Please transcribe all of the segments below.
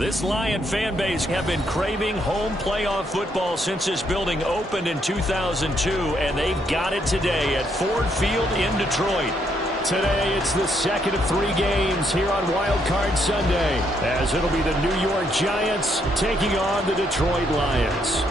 This Lion fan base have been craving home playoff football since this building opened in 2002, and they've got it today at Ford Field in Detroit. Today, it's the second of 3 games here on Wild Card Sunday, as it'll be the New York Giants taking on the Detroit Lions.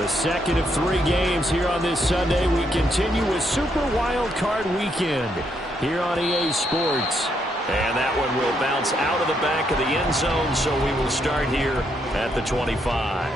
The second of 3 games here on this Sunday. We continue with Super Wild Card Weekend here on EA Sports. And that one will bounce out of the back of the end zone, so we will start here at the 25.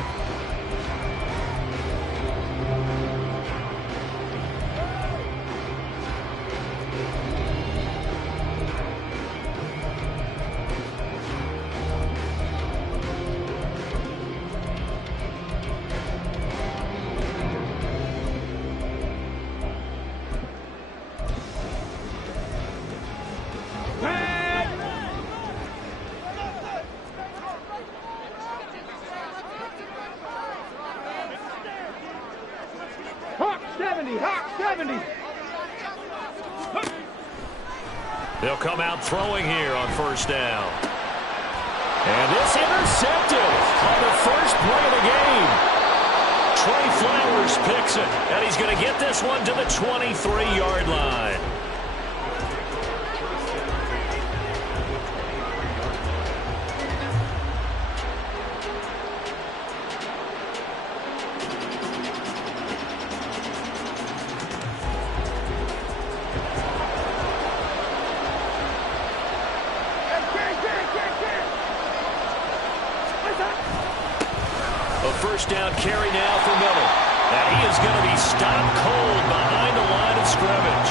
They'll come out throwing here on first down. And this intercepted on the first play of the game. Trey Flowers picks it, and he's going to get this one to the 23-yard line. First down carry now for Miller. And he is going to be stopped cold behind the line of scrimmage.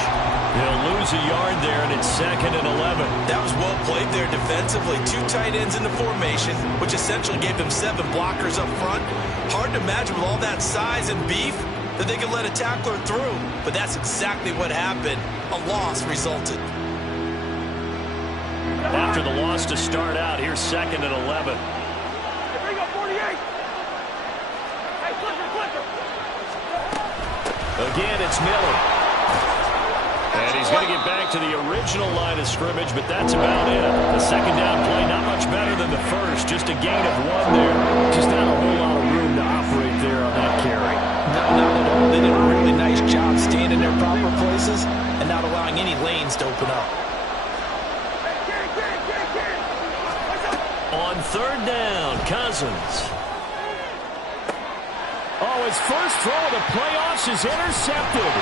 He'll lose a yard there, and it's 2nd and 11. That was well played there defensively. 2 tight ends in the formation, which essentially gave them 7 blockers up front. Hard to imagine with all that size and beef that they could let a tackler through. But that's exactly what happened. A loss resulted. After the loss to start out, here's 2nd and 11. Again, it's Miller. And he's going to get back to the original line of scrimmage, but that's about it. The second down play, not much better than the first. Just a gain of 1 there. Just not a whole lot of room to operate there on that carry. No, not at all. They did a really nice job staying in their proper places and not allowing any lanes to open up. On 3rd down, Cousins. Oh, his first throw of the playoffs is intercepted.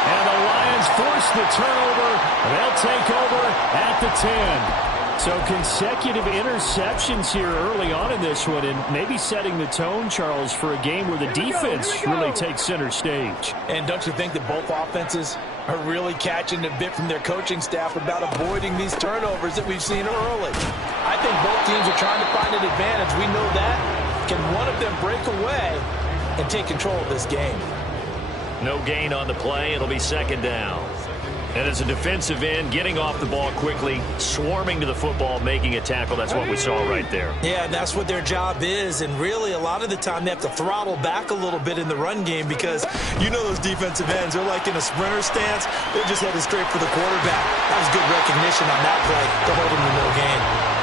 And the Lions force the turnover. They'll take over at the 10. So consecutive interceptions here early on in this one, and maybe setting the tone, Charles, for a game where the defense really takes center stage. And don't you think that both offenses are really catching a bit from their coaching staff about avoiding these turnovers that we've seen early? I think both teams are trying to find an advantage. We know that. Can one of them break away and take control of this game? No gain on the play. It'll be 2nd down. And as a defensive end, getting off the ball quickly, swarming to the football, making a tackle, that's what we saw right there. Yeah, and that's what their job is. And really, a lot of the time, they have to throttle back a little bit in the run game because you know those defensive ends, they're like in a sprinter stance. They're just headed straight for the quarterback. That was good recognition on that play to hold him to no gain.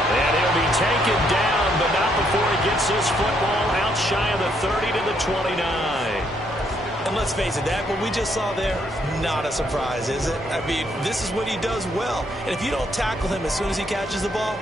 And he'll be taken down, but not before he gets this football out shy of the 30 to the 29. And let's face it, that what we just saw there, not a surprise, is it? I mean, this is what he does well. And if you don't tackle him as soon as he catches the ball,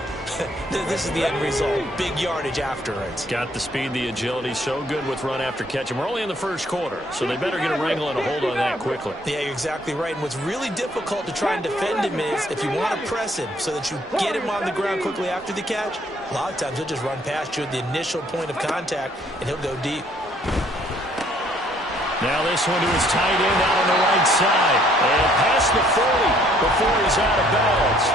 this is the end result. Big yardage after it. Got the speed, the agility, so good with run after catch. And we're only in the first quarter, so they better get a wrangle and a hold on that quickly. Yeah, you're exactly right. And what's really difficult to try and defend him is if you want to press him so that you get him on the ground quickly after the catch, a lot of times he'll just run past you at the initial point of contact, and he'll go deep. Now this one to his tight end out on the right side. And past the 40 before he's out of bounds.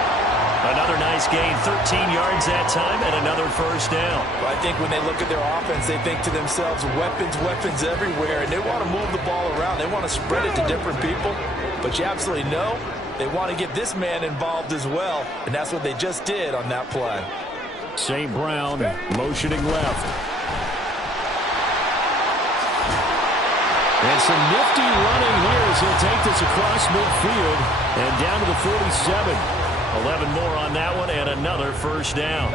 Another nice gain, 13 yards that time, and another first down. Well, I think when they look at their offense, they think to themselves, weapons everywhere, and they want to move the ball around. They want to spread it to different people. But you absolutely know they want to get this man involved as well, and that's what they just did on that play. St. Brown motioning left. And some nifty running here as he'll take this across midfield and down to the 47. 11 more on that one and another first down.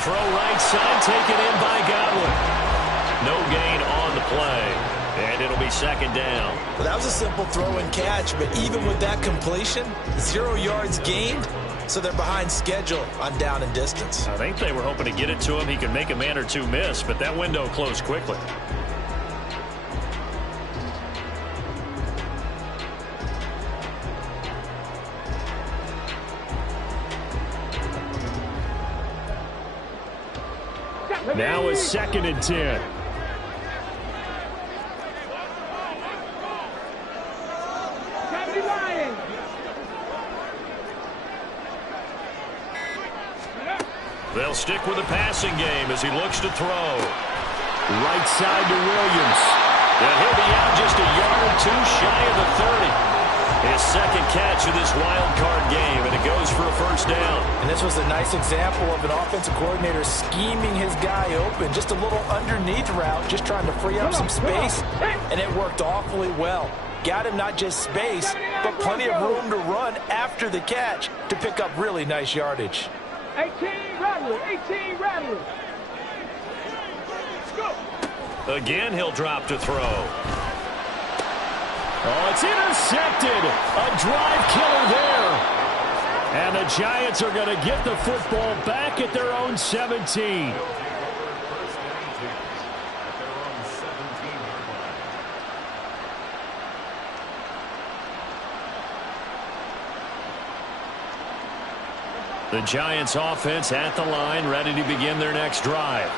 Throw right side, taken in by Godwin. No gain on the play. And it'll be second down. Well, that was a simple throw and catch, but even with that completion, 0 yards gained, so they're behind schedule on down and distance. I think they were hoping to get it to him. He could make a man or two miss, but that window closed quickly. Now is 2nd and 10. They'll stick with the passing game as he looks to throw. Right side to Williams. And he'll be out just a yard or two shy of the 30. His second catch of this wild card game, and it goes for a first down. And this was a nice example of an offensive coordinator scheming his guy open. Just a little underneath route, just trying to free up some space, and it worked awfully well. Got him not just space, but plenty of room to run after the catch to pick up really nice yardage. 18 Rattler, 18 Rattler. Again, he'll drop to throw. Oh, it's intercepted. A drive killer there. And the Giants are going to get the football back at their own 17. The Giants offense at the line, ready to begin their next drive.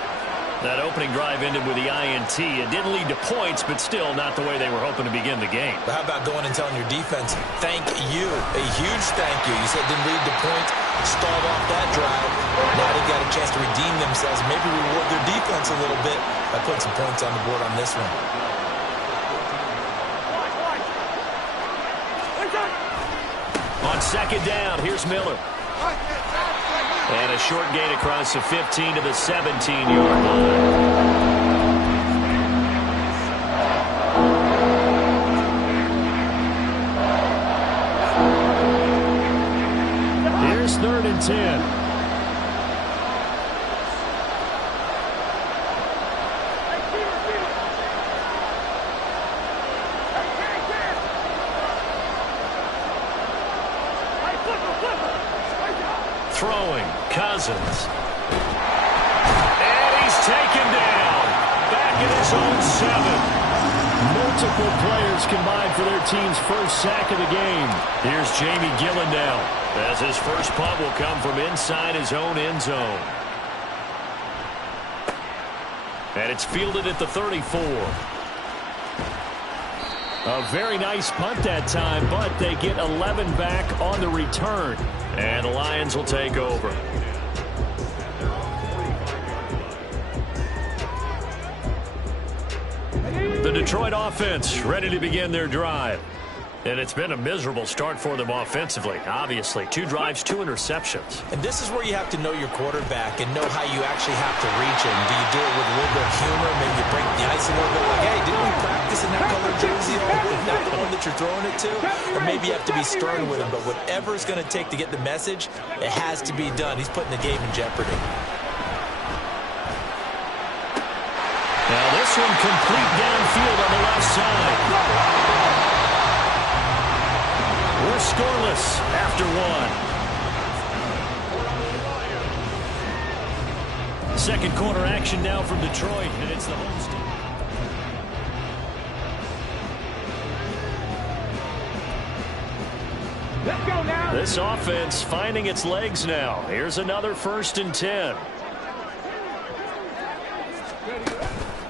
That opening drive ended with the INT. It didn't lead to points, but still not the way they were hoping to begin the game. But how about going and telling your defense, thank you, a huge thank you. You said it didn't lead to points, stalled off that drive. Now they've got a chance to redeem themselves, maybe reward their defense a little bit by putting some points on the board on this one. On second down, here's Miller. And a short gain across the 15 to the 17-yard line. Here's 3rd and 10. Throwing, Cousins. And he's taken down. Back at his own 7. Multiple players combined for their team's first sack of the game. Here's Jamie Gillandale, as his first punt will come from inside his own end zone. And it's fielded at the 34. A very nice punt that time, but they get 11 back on the return. And the Lions will take over. The Detroit offense ready to begin their drive. And it's been a miserable start for them offensively, obviously. 2 drives, 2 interceptions. And this is where you have to know your quarterback and know how you actually have to reach him. Do you do it with a little bit of humor? Maybe you break the ice a little bit like, hey, didn't we practice in that color jersey all week? Not the one that you're throwing it to? Or maybe you have to be stern with him. But whatever it's going to take to get the message, it has to be done. He's putting the game in jeopardy. Now this one complete downfield on the left side. We're scoreless after 1. Second quarter action now from Detroit, and it's the home team. Let's go now. This offense finding its legs now. Here's another 1st and 10.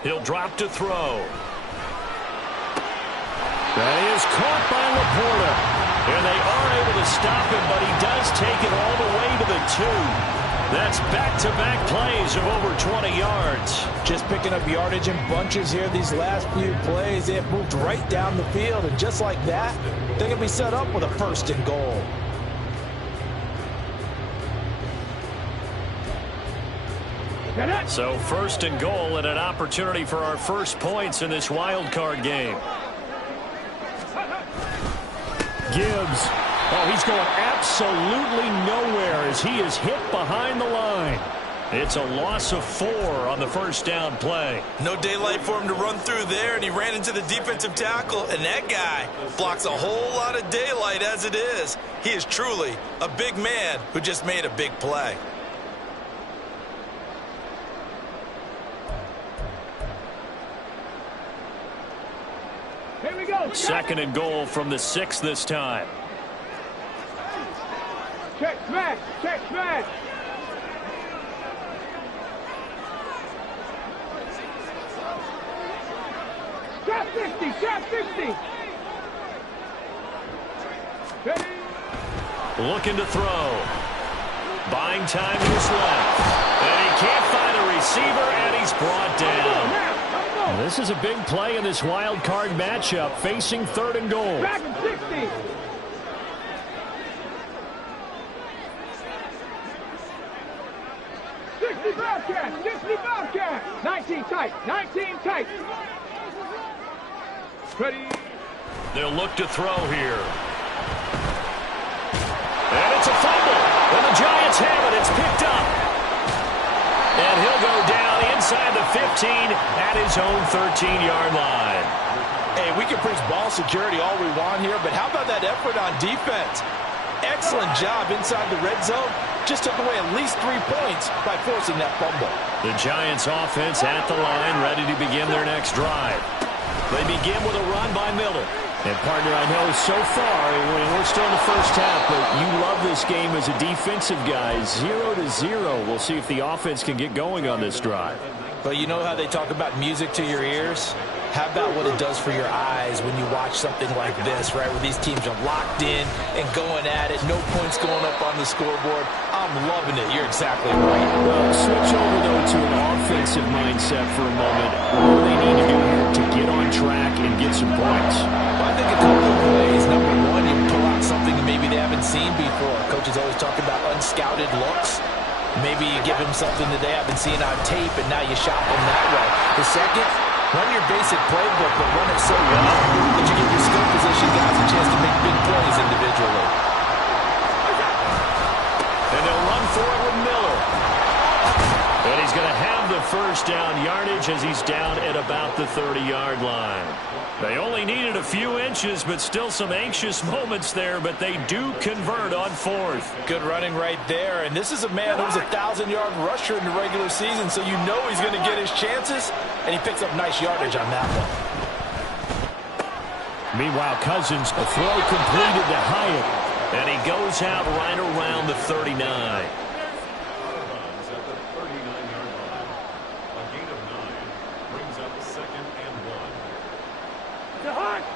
He'll drop to throw. That is caught by Laporta. And they are able to stop him, but he does take it all the way to the 2. That's back-to-back plays of over 20 yards. Just picking up yardage in bunches here these last few plays. They have moved right down the field, and just like that, they're going to be set up with a 1st and goal. So first and goal and an opportunity for our first points in this wild card game. Gibbs. Oh, he's going absolutely nowhere as he is hit behind the line. It's a loss of 4 on the first down play. No daylight for him to run through there, and he ran into the defensive tackle, and that guy blocks a whole lot of daylight as it is. He is truly a big man who just made a big play. Here we go. Second and goal from the 6 this time. Check smash. Check smash. Shot 50. Shot 50. Ready? Looking to throw. Buying time to his left. And he can't find a receiver, and he's brought down. This is a big play in this wild card matchup, facing third and goal. Back in 60. Bobcat, 60 Bobcat. 19 tight, 19 tight. Ready. They'll look to throw here. And it's a fumble. And the Giants have it. It's picked up. And he'll go down inside the 15 at his own 13-yard line. Hey, we can preach ball security all we want here, but how about that effort on defense? Excellent job inside the red zone. Just took away at least 3 points by forcing that fumble. The Giants offense at the line, ready to begin their next drive. They begin with a run by Miller. And, partner, I know so far, we're still in the first half, but you love this game as a defensive guy. 0-0. We'll see if the offense can get going on this drive. But you know how they talk about music to your ears? How about what it does for your eyes when you watch something like this, right, where these teams are locked in and going at it, no points going up on the scoreboard? I'm loving it. You're exactly right. Well, switch over, though, to an offensive mindset for a moment. What do they need to do here to get on track and get some points? Well, I think a couple of ways. Number one, you pull out something that maybe they haven't seen before. Coaches always talk about unscouted looks. Maybe you give them something that they haven't seen on tape, and now you shop them that way. The second, run your basic playbook, but run it so well that you give your skill position guys a chance to make big plays individually. And they'll run for it with Miller. And he's going to have the first down yardage as he's down at about the 30-yard line. They only needed a few inches, but still some anxious moments there, but they do convert on fourth. Good running right there, and this is a man who was a 1,000-yard rusher in the regular season, so you know he's going to get his chances, and he picks up nice yardage on that one. Meanwhile, Cousins, a throw completed to Hyatt, and he goes out right around the 39.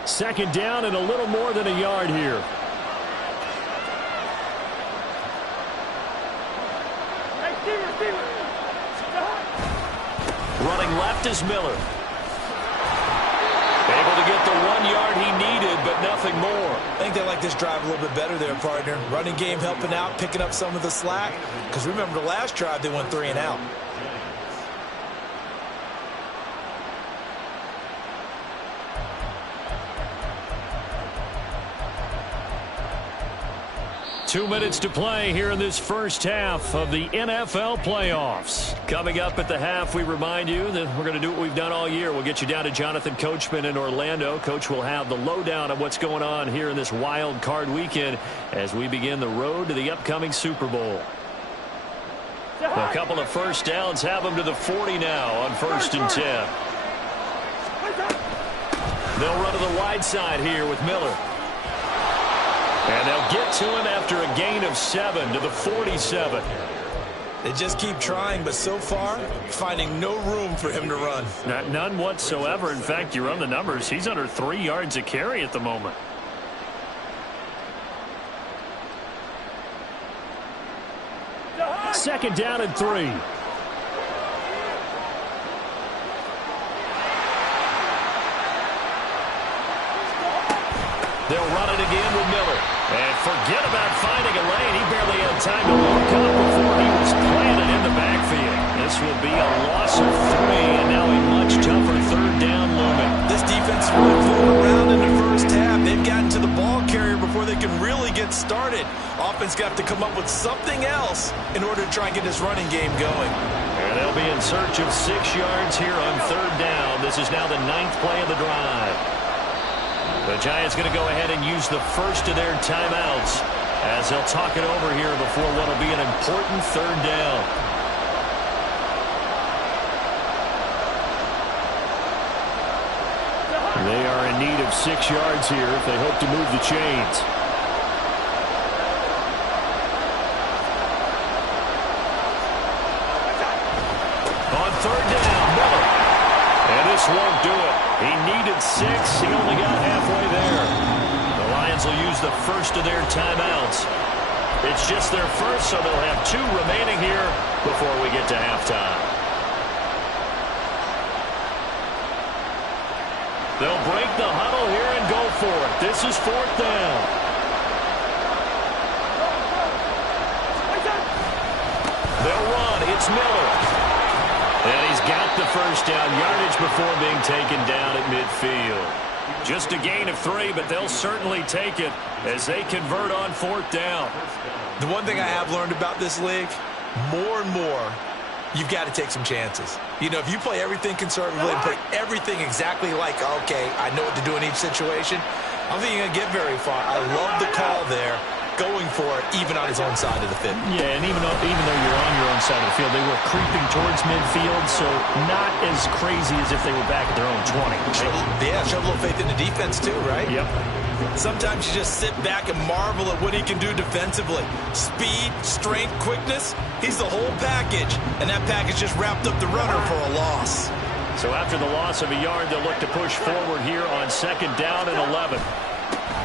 Second down and a little more than a yard here. Running left is Miller. Able to get the 1 yard he needed, but nothing more. I think they like this drive a little bit better there, partner. Running game helping out, picking up some of the slack. Because remember, the last drive, they went 3 and out. Two minutes to play here in this first half of the NFL playoffs. Coming up at the half, we remind you that we're going to do what we've done all year. We'll get you down to Jonathan Coachman in Orlando. Coach will have the lowdown of what's going on here in this wild card weekend as we begin the road to the upcoming Super Bowl. A couple of first downs have them to the 40 now on 1st and 10. They'll run to the wide side here with Miller. And they'll get to him after a gain of 7 to the 47. They just keep trying, but so far, finding no room for him to run. None whatsoever. In fact, you run the numbers. He's under 3 yards a carry at the moment. Second down and 3. They'll run it again with Miller. And forget about finding a lane. He barely had time to look up before he was planted in the backfield. This This will be a loss of 3, and now a much tougher third down looming. This defense really fooling around in the first half. They've gotten to the ball carrier before they can really get started. Offense got to come up with something else in order to try and get this running game going. And they'll be in search of 6 yards here on third down. This is now the 9th play of the drive. The Giants going to go ahead and use the first of their timeouts as they'll talk it over here before what will be an important third down. They are in need of 6 yards here if they hope to move the chains. On third down, Miller. And this won't do it. He needed 6. He only got halfway there. The Lions will use the first of their timeouts. It's just their first, so they'll have 2 remaining here before we get to halftime. They'll break the huddle here and go for it. This is 4th down. They'll run. It's Miller. And he's got the first down yardage before being taken down at midfield. Just a gain of 3, but they'll certainly take it as they convert on 4th down. The one thing I have learned about this league, more and more, you've got to take some chances. You know, if you play everything conservatively and play everything exactly like, okay, I know what to do in each situation, I don't think you're going to get very far. I love the call there, going for it, even on his own side of the field. Yeah, and even though you're on your own side of the field, they were creeping towards midfield, so not as crazy as if they were back at their own 20. Show a little faith in the defense too, right? Yep. Sometimes you just sit back and marvel at what he can do defensively. Speed, strength, quickness, he's the whole package. And that package just wrapped up the runner for a loss. So after the loss of a yard, they'll look to push forward here on 2nd down and 11.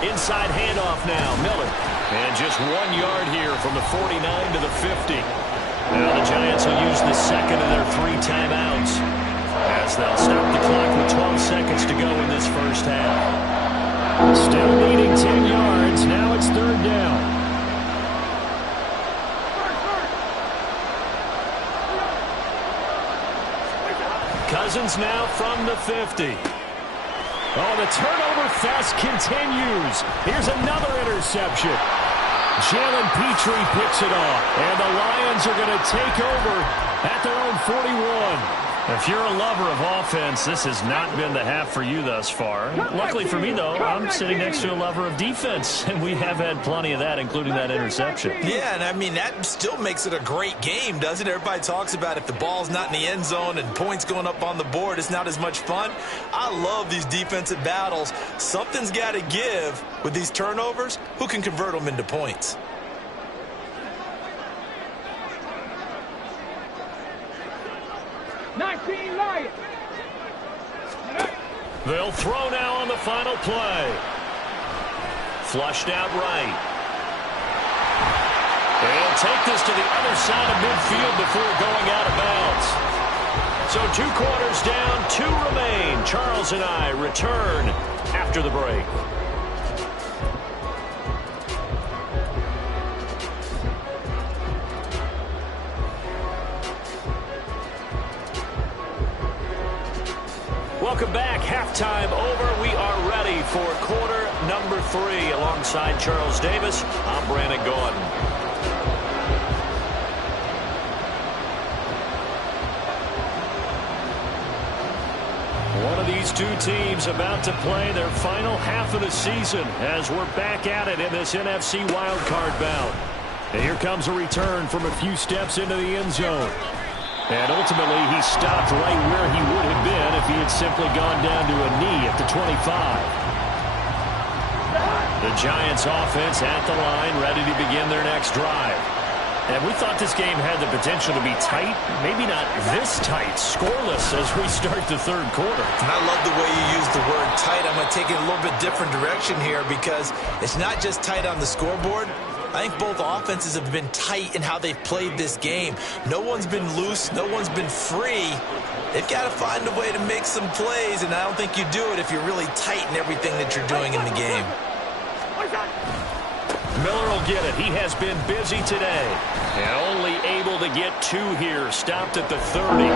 Inside handoff now, Miller. And just 1 yard here from the 49 to the 50. Now the Giants will use the second of their 3 timeouts as they'll stop the clock with 12 seconds to go in this first half. Still needing 10 yards. Now it's 3rd down. Cousins now from the 50. Oh, the turnover fest continues. Here's another interception. Jalen Petrie picks it off. And the Lions are going to take over at their own 41. If you're a lover of offense, this has not been the half for you thus far. Luckily for me, though, I'm sitting next to a lover of defense, and we have had plenty of that, including that interception. Yeah, and I mean, that still makes it a great game, doesn't it? Everybody talks about if the ball's not in the end zone and points going up on the board, it's not as much fun. I love these defensive battles. Something's got to give with these turnovers. Who can convert them into points? They'll throw now on the final play. Flushed out right. They'll take this to the other side of midfield before going out of bounds. So 2 quarters down, 2 remain. Charles and I return after the break. Welcome back. Halftime over. We are ready for quarter number 3. Alongside Charles Davis, I'm Brandon Gordon. One of these 2 teams about to play their final half of the season as we're back at it in this NFC wildcard bout. And here comes a return from a few steps into the end zone. And ultimately, he stopped right where he would have been if he had simply gone down to a knee at the 25. The Giants offense at the line, ready to begin their next drive. And we thought this game had the potential to be tight, maybe not this tight, scoreless as we start the 3rd quarter. And I love the way you use the word tight. I'm going to take it a little bit different direction here because it's not just tight on the scoreboard. I think both offenses have been tight in how they've played this game. No one's been loose. No one's been free. They've got to find a way to make some plays, and I don't think you do it if you're really tight in everything that you're doing in the game. Miller will get it. He has been busy today. And only able to get 2 here. Stopped at the 30. 2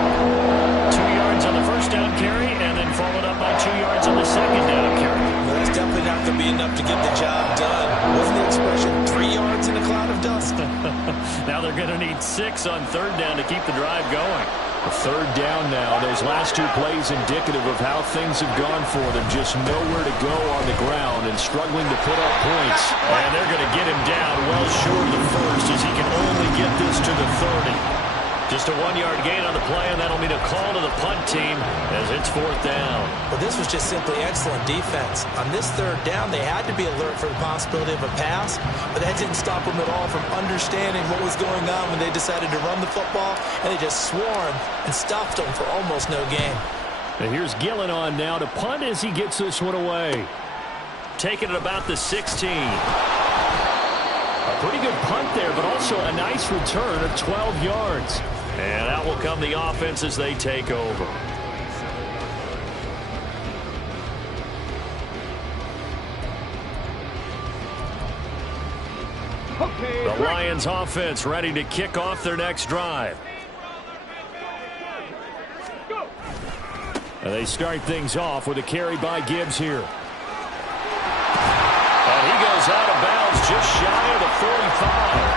yards on the first down carry, and then followed up by 2 yards on the second down carry. Well, that's definitely not going to be enough to get the job done. Wasn't the expression 3 yards in a cloud of dust? Now they're going to need 6 on third down to keep the drive going. A third down now. Those last 2 plays indicative of how things have gone for them. Just nowhere to go on the ground and struggling to put up points. And they're going to get him down well short of the first as he can only get this to the 30. Just a 1-yard gain on the play, and that'll mean a call to the punt team as it's 4th down. Well, this was just simply excellent defense. On this third down, they had to be alert for the possibility of a pass, but that didn't stop them at all from understanding what was going on when they decided to run the football, and they just swarmed and stuffed them for almost no gain. And here's Gillen on now to punt as he gets this one away. Taking it about the 16. A pretty good punt there, but also a nice return of 12 yards. And out will come the offense as they take over. The Lions offense ready to kick off their next drive. And they start things off with a carry by Gibbs here. And he goes out of bounds just shy of the 45.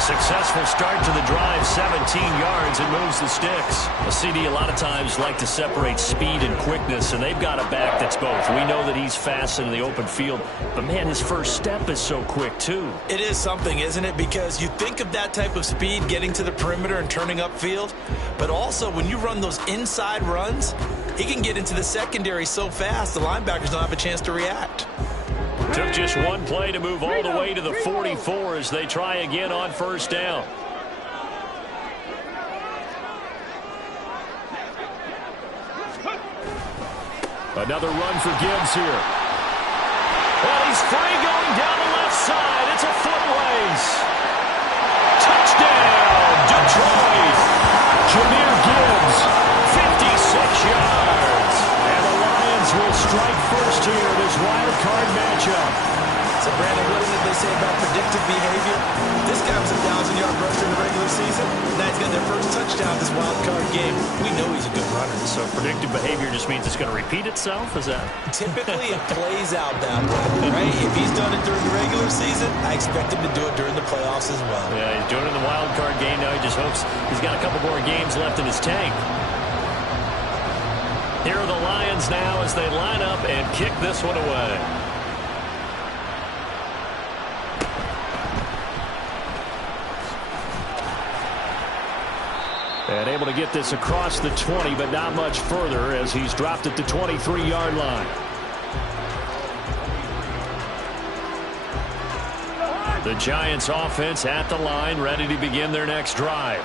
Successful start to the drive, 17 yards, and moves the sticks. A CD a lot of times like to separate speed and quickness, and they've got a back that's both. We know that he's fast in the open field, but man, his first step is so quick too. It is something, isn't it? Because you think of that type of speed getting to the perimeter and turning upfield, but also when you run those inside runs, he can get into the secondary so fast the linebackers don't have a chance to react. Took just one play to move all the way to the 44 as they try again on first down. Another run for Gibbs here. Well, he's free going down the left side. It's a foot race. Touchdown, Detroit. Jahmyr Gibbs, 56 yards. And the Lions will strike first here in this wild card matchup. So, Brandon, what did they say about predictive behavior? This guy was a 1,000-yard rusher in the regular season. Now he's got their first touchdown this wild card game. We know he's a good runner. So predictive behavior just means it's going to repeat itself? Is that? Typically, it plays out that way, right? If he's done it during the regular season, I expect him to do it during the playoffs as well. Yeah, he's doing it in the wild card game. Now he just hopes he's got a couple more games left in his tank. Here are the Lions now as they line up and kick this one away. And able to get this across the 20, but not much further as he's dropped at the 23-yard line. The Giants offense at the line, ready to begin their next drive.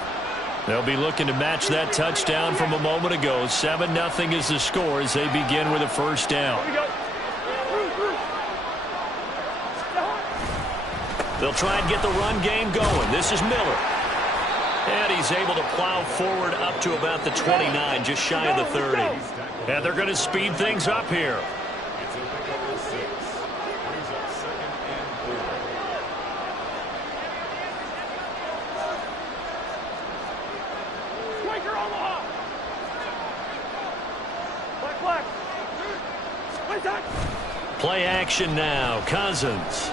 They'll be looking to match that touchdown from a moment ago. 7-0 is the score as they begin with a first down. They'll try and get the run game going. This is Miller. And he's able to plow forward up to about the 29, just shy of the 30. And they're going to speed things up here. Play action now. Cousins.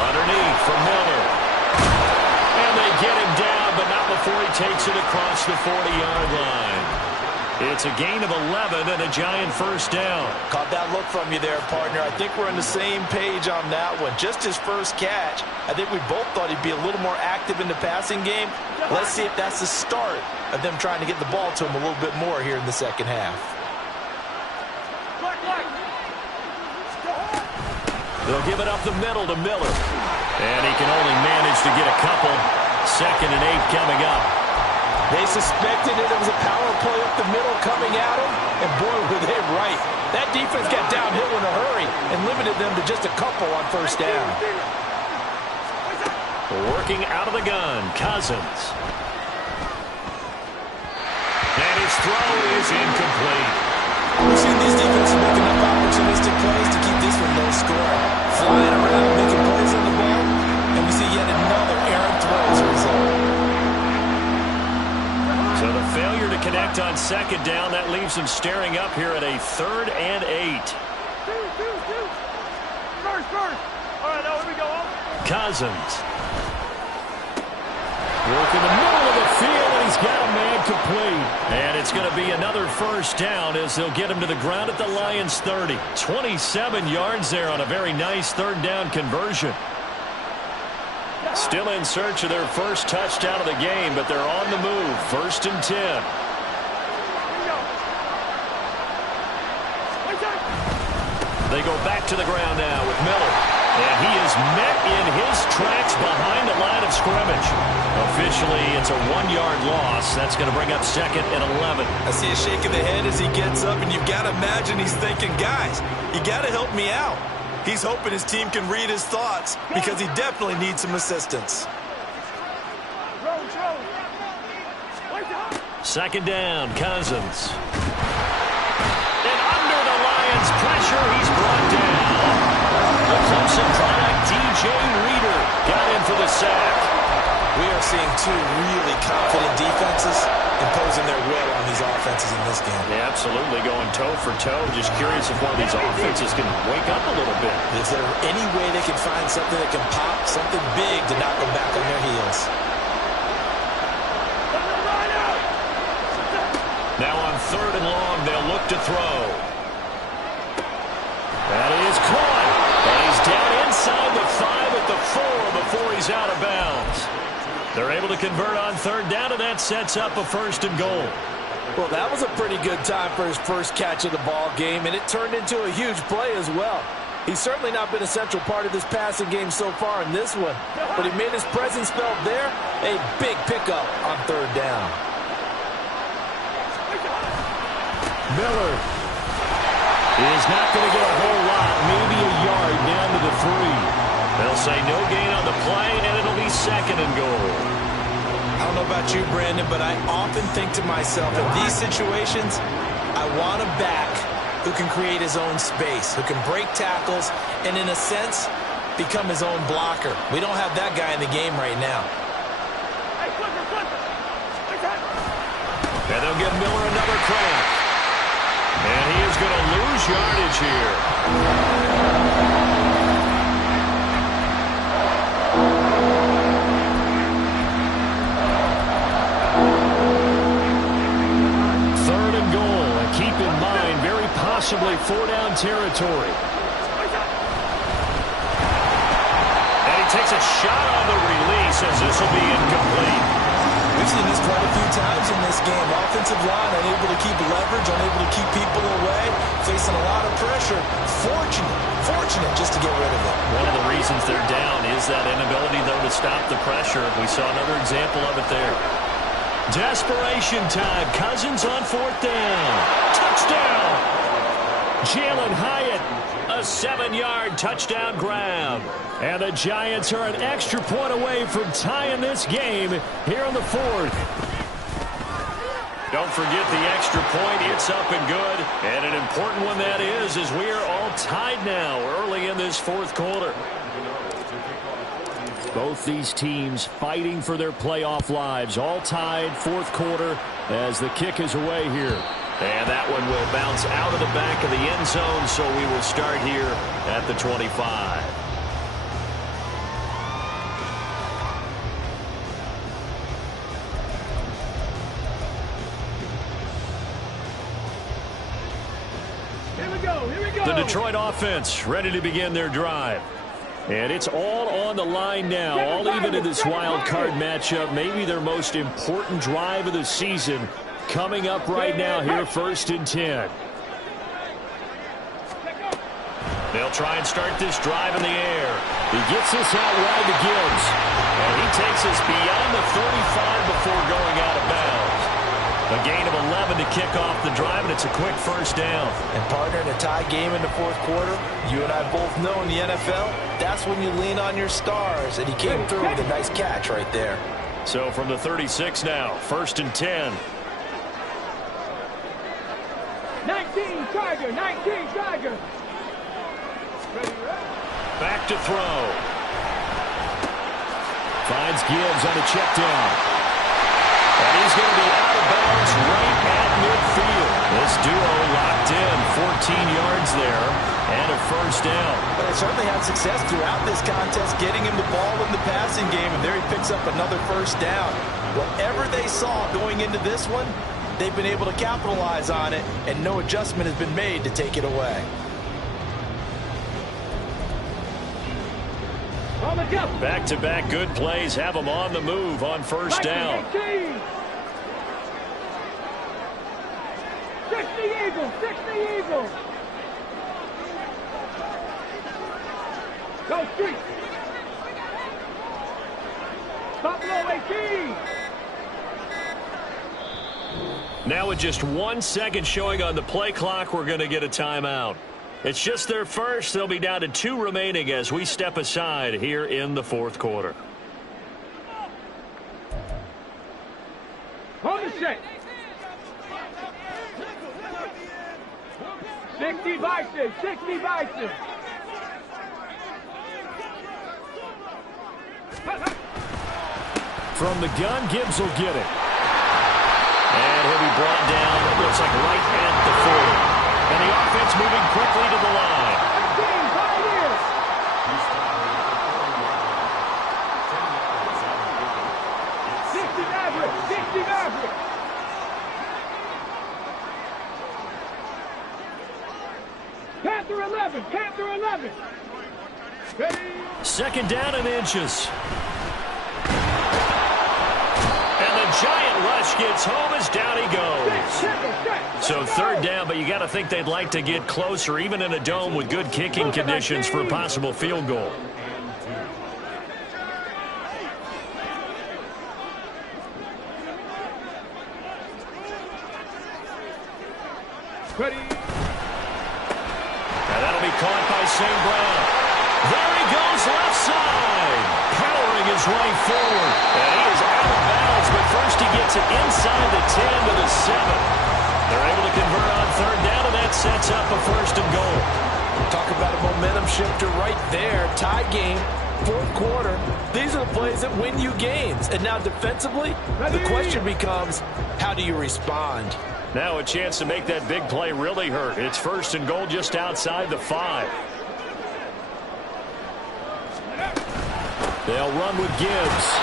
Underneath for Miller. And they get him down, but not before he takes it across the 40-yard line. It's a gain of 11 and a Giant first down. Caught that look from you there, partner. I think we're on the same page on that one. Just his first catch. I think we both thought he'd be a little more active in the passing game. Let's see if that's the start of them trying to get the ball to him a little bit more here in the second half. They'll give it up the middle to Miller. And he can only manage to get a couple. 2nd and 8 coming up. They suspected it was a power play up the middle coming at him. And boy, were they right. That defense got downhill in a hurry and limited them to just a couple on first down. Working out of the gun, Cousins. And his throw is incomplete. We've seen these defenses make enough opportunistic plays to keep this one low scoring. Flying around, making plays on the ball. leaves them staring up here at a 3rd and 8. First. All right, now here we go. Cousins. Work in the middle of the field, and he's got a man complete. And it's going to be another first down as they'll get him to the ground at the Lions' 30. 27 yards there on a very nice 3rd down conversion. Still in search of their first touchdown of the game, but they're on the move. 1st and 10. They go back to the ground now with Miller. And he is met in his tracks behind the line of scrimmage. Officially, it's a 1-yard loss. That's going to bring up 2nd and 11. I see a shake of the head as he gets up, and you've got to imagine he's thinking, guys, you got to help me out. He's hoping his team can read his thoughts because he definitely needs some assistance. 2nd down, Cousins. And under the Lions' pressure, he's brought down. The Clemson product, DJ Reader, got in for the sack. We are seeing two really confident defenses imposing their will on these offenses in this game. Yeah, absolutely, going toe for toe. Just curious if one of these offenses can wake up a little bit. Is there any way they can find something that can pop, something big to knock them back on their heels? Now on 3rd and long, they'll look to throw. That is caught. And he's down inside the 5 at the 4 before he's out of bounds. They're able to convert on 3rd down, and that sets up a 1st and goal. Well, that was a pretty good time for his first catch of the ball game, and it turned into a huge play as well. He's certainly not been a central part of this passing game so far in this one, but he made his presence felt there. A big pickup on 3rd down. Miller is not going to get a whole lot, maybe a yard down to the 3. They'll say no gain on the play, and it'll be 2nd and goal. I don't know about you, Brandon, but I often think to myself, in these situations, I want a back who can create his own space, who can break tackles, and in a sense, become his own blocker. We don't have that guy in the game right now. And they'll give Miller another crack. And he is going to lose yardage here. Possibly 4-down territory. And he takes a shot on the release as this will be incomplete. We've seen this quite a few times in this game. Offensive line unable to keep leverage, unable to keep people away, facing a lot of pressure. Fortunate just to get rid of it. One of the reasons they're down is that inability, though, to stop the pressure. We saw another example of it there. Desperation time. Cousins on 4th down. Touchdown! Jalen Hyatt, a 7-yard touchdown grab. And the Giants are an extra point away from tying this game here in the 4th. Don't forget the extra point. It's up and good. And an important one that is, as we are all tied now early in this 4th quarter. Both these teams fighting for their playoff lives. All tied, 4th quarter as the kick is away here. And that one will bounce out of the back of the end zone, so we will start here at the 25. Here we go. The Detroit offense ready to begin their drive. And it's all on the line now, all even in this wild card matchup. Maybe their most important drive of the season coming up right now here, 1st and 10. They'll try and start this drive in the air. He gets this out wide to Gibbs. And he takes us beyond the 35 before going out of bounds. A gain of 11 to kick off the drive, and it's a quick 1st down. And partner, in a tie game in the 4th quarter, you and I both know in the NFL, that's when you lean on your stars. And he came through with a nice catch right there. So from the 36 now, 1st and 10. 19 Tiger. Back to throw. Finds Gibbs on a check down. And he's going to be out of bounds right at midfield. This duo locked in, 14 yards there, and a first down. But they certainly had success throughout this contest, getting him the ball in the passing game, and there he picks up another first down. Whatever they saw going into this one, they've been able to capitalize on it, and no adjustment has been made to take it away. Back-to-back good plays have them on the move on first down. 60 Eagles, 60 Eagles. Go street. Stop below 18. Now with just 1 second showing on the play clock, we're going to get a timeout. It's just their first. They'll be down to 2 remaining as we step aside here in the fourth quarter. Hold the set. 60 Bison, 60 Bison. From the gun, Gibbs will get it. And he'll be brought down, it looks like right at the 40. And the offense moving quickly to the line. 60 Maverick, 60 Maverick. Panther 11, Panther 11. Ready? Second down and inches. And the giant rush gets home as down he goes. So third down, but you got to think they'd like to get closer, even in a dome with good kicking conditions for a possible field goal. Ready? And that'll be caught by St. Brown. There he goes left side, powering his way forward. And he is out of bounds, but first he gets it inside the 10 to the 7. They're able to convert on third down, and that sets up a first and goal. Talk about a momentum shifter right there. Tie game, fourth quarter. These are the plays that win you games. And now defensively, the question becomes, how do you respond? Now a chance to make that big play really hurt. It's first and goal just outside the 5. They'll run with Gibbs.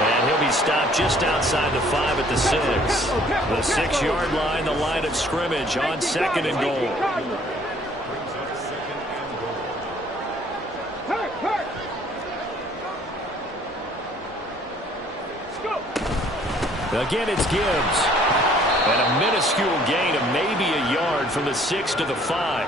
And he'll be stopped just outside the 5 at the 6. The 6-yard line, the line of scrimmage on second and goal. Again, it's Gibbs. And a minuscule gain of maybe a yard from the 6 to the 5.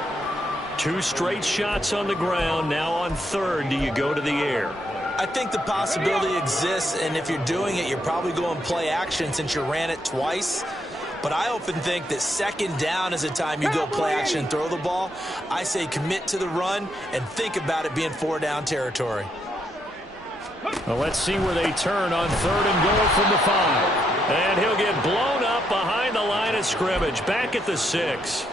2 straight shots on the ground. Now on third, do you go to the air? I think the possibility exists, and if you're doing it, you're probably going play action since you ran it twice. But I often think that second down is the time you go play action and throw the ball. I say commit to the run and think about it being 4-down territory. Well, let's see where they turn on third and goal from the 5. And he'll get blown up behind the line of scrimmage, back at the 6.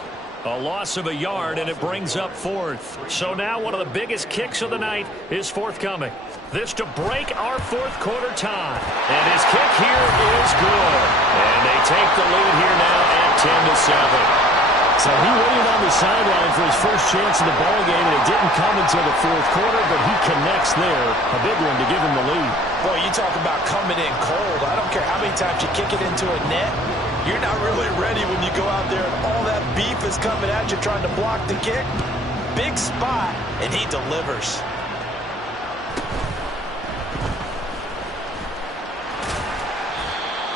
A loss of a yard, and it brings up fourth. So now one of the biggest kicks of the night is forthcoming. This to break our fourth quarter tie. And his kick here is good. And they take the lead here now at 10-7. So he waited on the sideline for his first chance in the ballgame, and it didn't come until the fourth quarter, but he connects there. A big one to give him the lead. Boy, you talk about coming in cold. I don't care how many times you kick it into a net. You're not really ready when you go out there and all that beef is coming at you trying to block the kick. Big spot, and he delivers.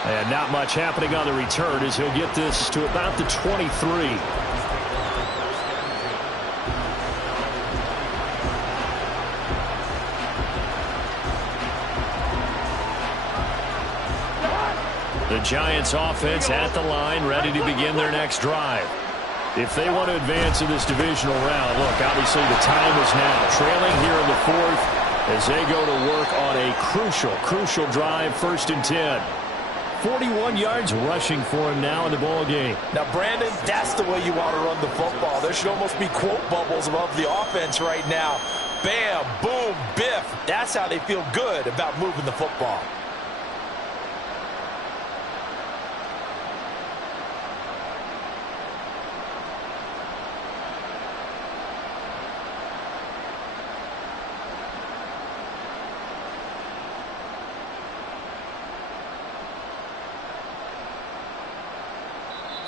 And not much happening on the return as he'll get this to about the 23. The Giants offense at the line, ready to begin their next drive. If they want to advance in this divisional round, look, obviously the time is now. Trailing here in the fourth as they go to work on a crucial drive, first and 10. 41 yards rushing for him now in the ball game. Now, Brandon, that's the way you want to run the football. There should almost be quote bubbles above the offense right now. Bam, boom, biff. That's how they feel good about moving the football.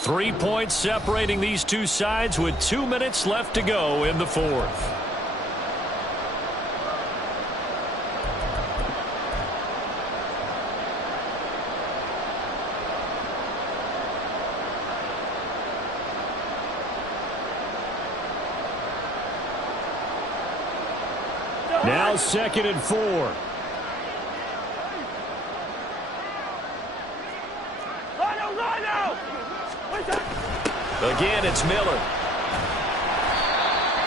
3 points separating these two sides with 2 minutes left to go in the fourth. Now 2nd and 4. Again, it's Miller.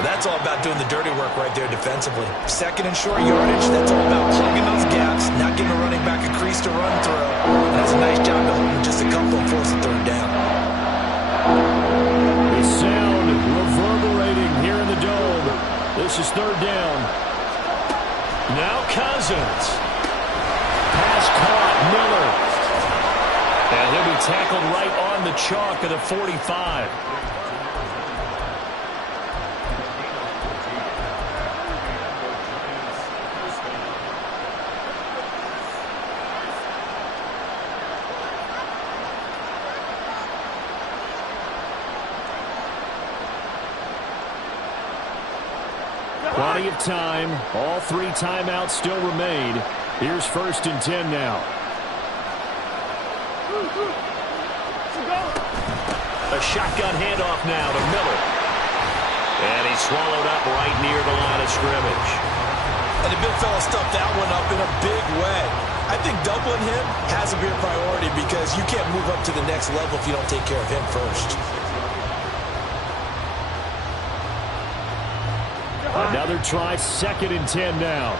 That's all about doing the dirty work right there defensively. 2nd and short yardage, that's all about plugging those gaps, not giving a running back a crease to run through. And that's a nice job to hold him just a couple and force a 3rd down. The sound reverberating here in the dome. This is 3rd down. Now Cousins. Pass caught, Miller. And he'll be tackled right on the chalk of the 45. Plenty of time. All 3 timeouts still remain. Here's 1st and 10 now. A shotgun handoff now to Miller. And he's swallowed up right near the line of scrimmage. And the big fella stuffed that one up in a big way. I think doubling him has to be a priority because you can't move up to the next level if you don't take care of him first. Another try, 2nd and 10 now.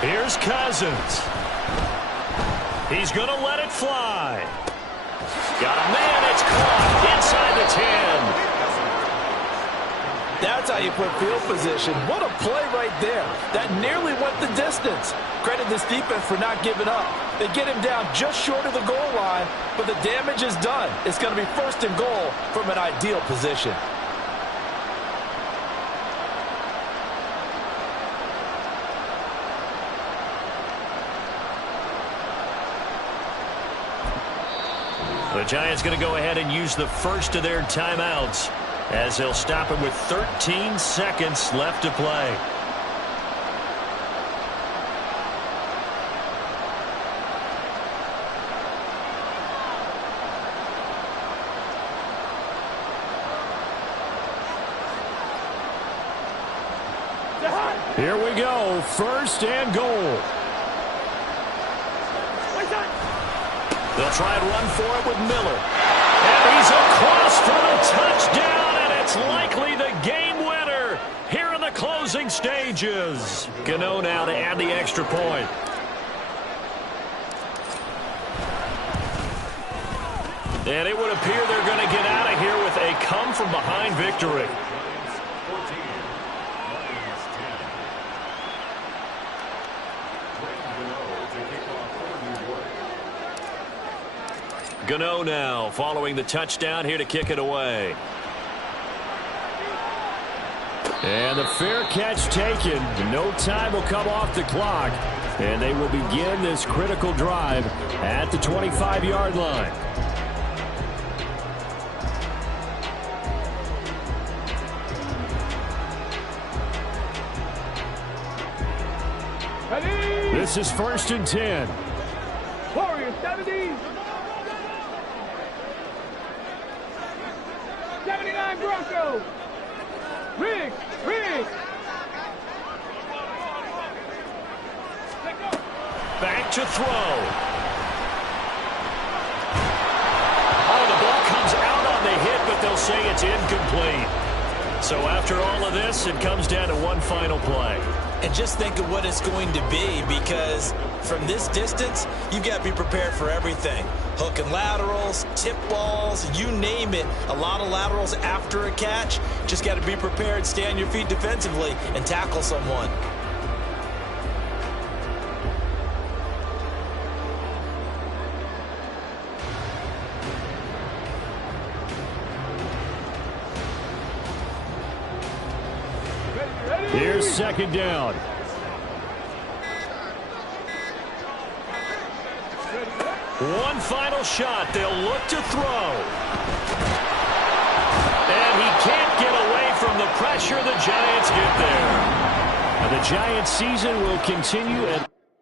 Here's Cousins. He's going to let it fly. Got a man, it's caught inside the 10. That's how you put field position. What a play right there. That nearly went the distance. Credit this defense for not giving up. They get him down just short of the goal line, but the damage is done. It's going to be 1st and goal from an ideal position. The Giants going to go ahead and use the first of their timeouts as they'll stop him with 13 seconds left to play. Here we go, 1st and goal. They'll try and run for it with Miller. And he's across for the touchdown, and it's likely the game winner here in the closing stages. Gano now to add the extra point. And it would appear they're going to get out of here with a come-from-behind victory. Gano now following the touchdown here to kick it away. And the fair catch taken. No time will come off the clock. And they will begin this critical drive at the 25-yard line. This is 1st and 10. Warriors 70. 79 Broncos. Riggs. Back to throw. Oh, the ball comes out on the hit, but they'll say it's incomplete. So after all of this, it comes down to one final play. And just think of what it's going to be, because from this distance, you've got to be prepared for everything. Hook and laterals, tip balls, you name it. A lot of laterals after a catch. Just got to be prepared, stay on your feet defensively, and tackle someone. Here's 2nd down. One final shot. They'll look to throw. And he can't get away from the pressure. The Giants get there. And the Giants season will continue at